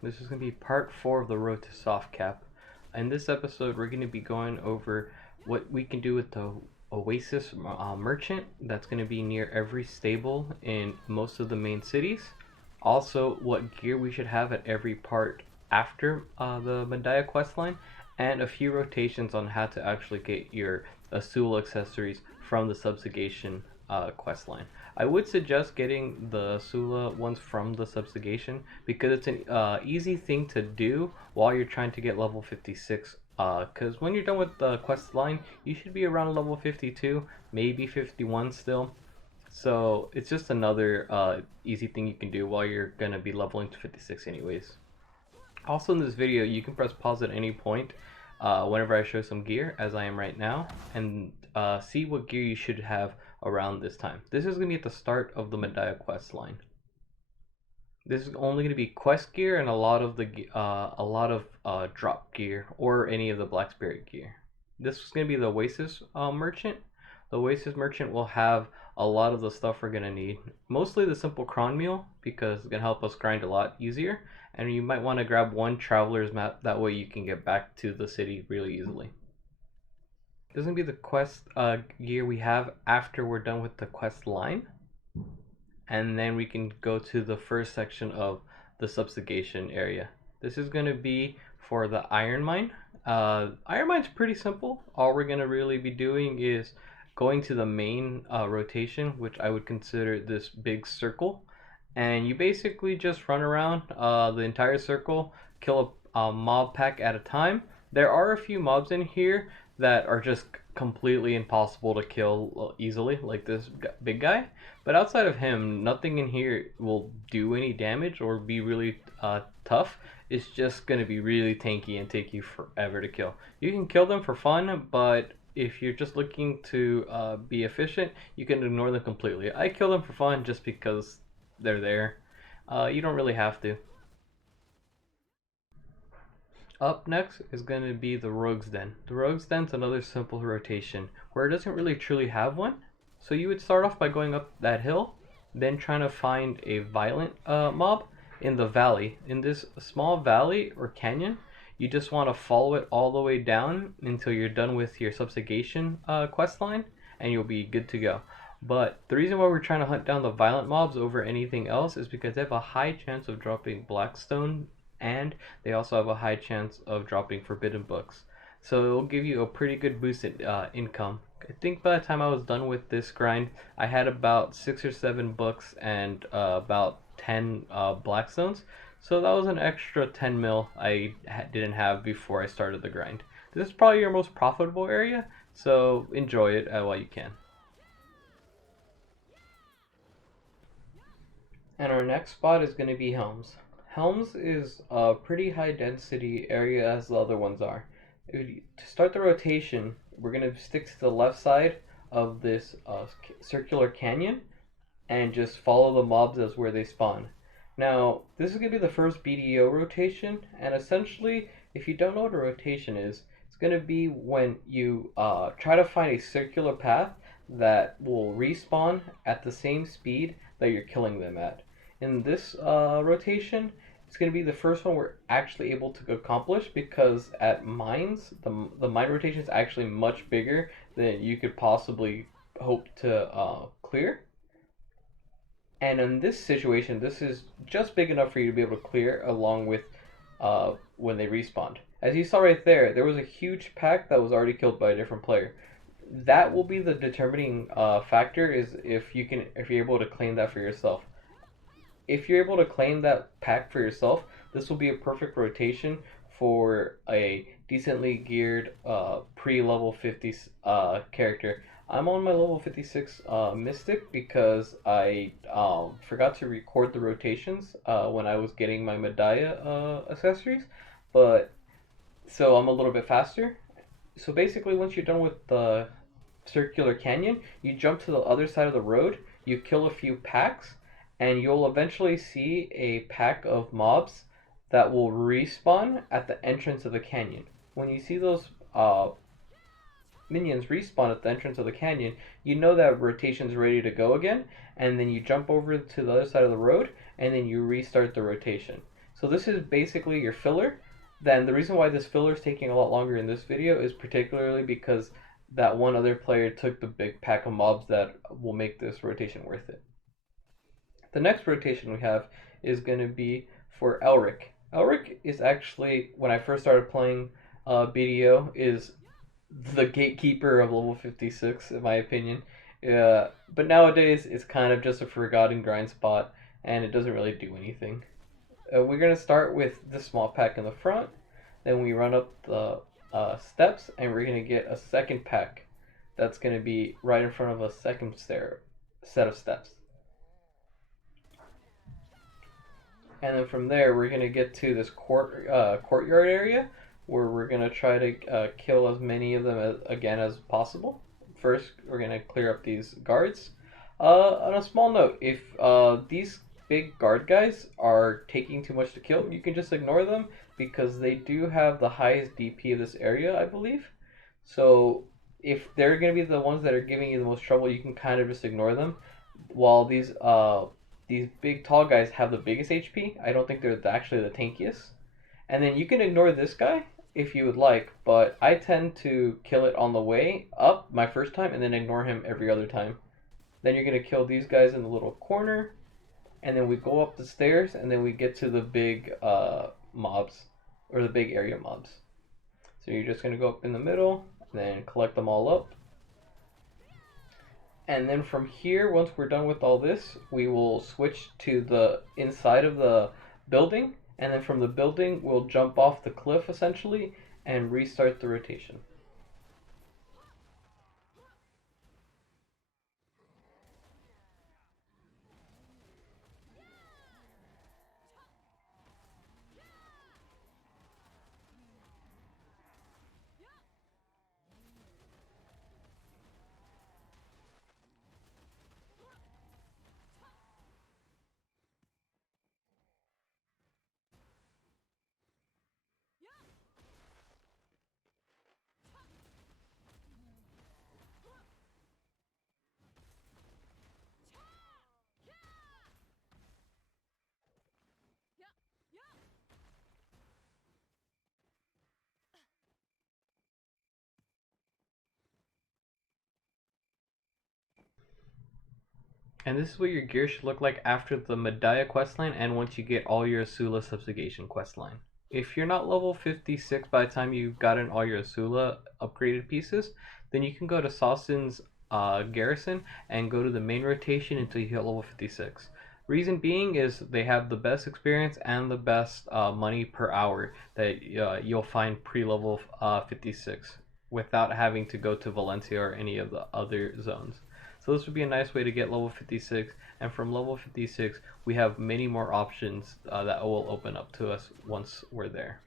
This is going to be part 4 of the road to soft cap. In this episode, we're going to be going over what we can do with the Oasis merchant that's going to be near every stable in most of the main cities. Also, what gear we should have at every part after the Mediah questline, and a few rotations on how to actually get your Azul accessories from the subjugation questline. I would suggest getting the Sula ones from the subjugation because it's an easy thing to do while you're trying to get level 56. Because when you're done with the quest line, you should be around level 52, maybe 51 still. So it's just another easy thing you can do while you're gonna be leveling to 56 anyways. Also in this video, you can press pause at any point whenever I show some gear, as I am right now, and see what gear you should have around this time. This is going to be at the start of the Mediah quest line. This is only going to be quest gear and a lot of drop gear or any of the Black Spirit gear. This is going to be the Oasis merchant. The Oasis merchant will have a lot of the stuff we're going to need. Mostly the simple cron meal because it's going to help us grind a lot easier. And you might want to grab one traveler's map, that way you can get back to the city really easily. This is going to be the quest gear we have after we're done with the quest line. And then we can go to the first section of the subjugation area. This is going to be for the iron mine. Iron mine's pretty simple. All we're going to really be doing is going to the main rotation, which I would consider this big circle. And you basically just run around the entire circle, kill a mob pack at a time. There are a few mobs in here that are just completely impossible to kill easily, like this big guy. But outside of him, nothing in here will do any damage or be really tough. It's just going to be really tanky and take you forever to kill. You can kill them for fun, but if you're just looking to be efficient, you can ignore them completely. I kill them for fun just because they're there. You don't really have to. Up next is going to be the Rogue's Den. The Rogue's Den's another simple rotation where it doesn't really truly have one. So you would start off by going up that hill, then trying to find a violent mob in the valley. In this small valley or canyon, you just want to follow it all the way down until you're done with your subjugation quest line, and you'll be good to go. But the reason why we're trying to hunt down the violent mobs over anything else is because they have a high chance of dropping Blackstone, and they also have a high chance of dropping forbidden books. So it'll give you a pretty good boost in income. I think by the time I was done with this grind, I had about 6 or 7 books and about 10 Blackstones. So that was an extra 10 mil I didn't have before I started the grind. This is probably your most profitable area, so enjoy it while you can. And our next spot is going to be Helms. Helms is a pretty high density area as the other ones are. To start the rotation, we're going to stick to the left side of this circular canyon and just follow the mobs as where they spawn. Now, this is going to be the first BDO rotation, and essentially, if you don't know what a rotation is, it's going to be when you try to find a circular path that will respawn at the same speed that you're killing them at. In this rotation, it's going to be the first one we're actually able to accomplish because at mines, the mine rotation is actually much bigger than you could possibly hope to clear. And in this situation, this is just big enough for you to be able to clear along with when they respawned. As you saw right there, there was a huge pack that was already killed by a different player. That will be the determining factor, is if you're able to claim that for yourself. If you're able to claim that pack for yourself, this will be a perfect rotation for a decently geared pre-level 50 character. I'm on my level 56 Mystic because I forgot to record the rotations when I was getting my Mediah accessories, but so I'm a little bit faster. So basically, once you're done with the circular canyon, you jump to the other side of the road, you kill a few packs, and you'll eventually see a pack of mobs that will respawn at the entrance of the canyon. When you see those minions respawn at the entrance of the canyon, you know that rotation's ready to go again, and then you jump over to the other side of the road, and then you restart the rotation. So this is basically your filler. Then the reason why this filler is taking a lot longer in this video is particularly because that one other player took the big pack of mobs that will make this rotation worth it. The next rotation we have is going to be for Elric. Elric is actually, when I first started playing BDO, is the gatekeeper of level 56 in my opinion. But nowadays it's kind of just a forgotten grind spot and it doesn't really do anything. We're going to start with the small pack in the front, then we run up the steps and we're going to get a second pack that's going to be right in front of a second set of steps. And then from there we're going to get to this courtyard area where we're going to try to kill as many of them again as possible. First we're going to clear up these guards. On a small note, if these big guard guys are taking too much to kill, you can just ignore them because they do have the highest DP of this area, I believe. So if they're going to be the ones that are giving you the most trouble, you can kind of just ignore them. While these big tall guys have the biggest HP, I don't think they're actually the tankiest. And then you can ignore this guy if you would like, but I tend to kill it on the way up my first time and then ignore him every other time. Then you're going to kill these guys in the little corner, and then we go up the stairs, and then we get to the big mobs, or the big area mobs. So you're just going to go up in the middle, then collect them all up. And then from here, once we're done with all this, we will switch to the inside of the building, and then from the building, we'll jump off the cliff, essentially, and restart the rotation. And this is what your gear should look like after the Mediah questline and once you get all your Asula subjugation questline. If you're not level 56 by the time you've gotten all your Asula upgraded pieces, then you can go to Sawson's garrison and go to the main rotation until you hit level 56. Reason being is they have the best experience and the best money per hour that you'll find pre-level 56 without having to go to Valencia or any of the other zones. So this would be a nice way to get level 56, and from level 56 we have many more options that will open up to us once we're there.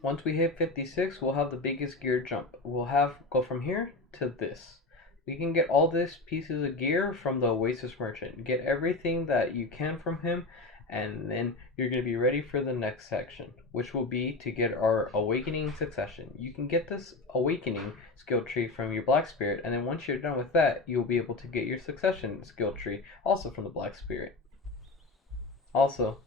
Once we hit 56, we'll have the biggest gear jump. We'll have go from here to this. We can get all these pieces of gear from the Oasis Merchant. Get everything that you can from him, and then you're going to be ready for the next section, which will be to get our Awakening Succession. You can get this Awakening skill tree from your Black Spirit, and then once you're done with that, you'll be able to get your Succession skill tree also from the Black Spirit. Also,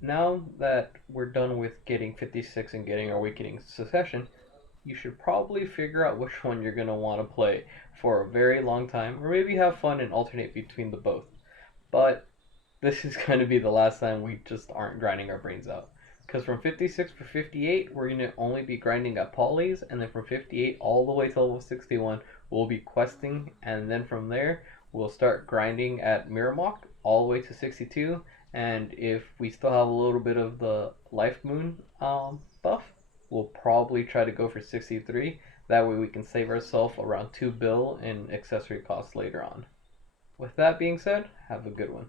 now that we're done with getting 56 and getting our Awakening Succession, you should probably figure out which one you're going to want to play for a very long time, or maybe have fun and alternate between the both. But this is going to be the last time we just aren't grinding our brains out. Because from 56 to 58, we're going to only be grinding at Polly's, and then from 58 all the way to level 61, we'll be questing, and then from there, we'll start grinding at Miramok all the way to 62, and if we still have a little bit of the Life Moon buff, we'll probably try to go for 63. That way we can save ourselves around 2 bill in accessory costs later on. With that being said, have a good one.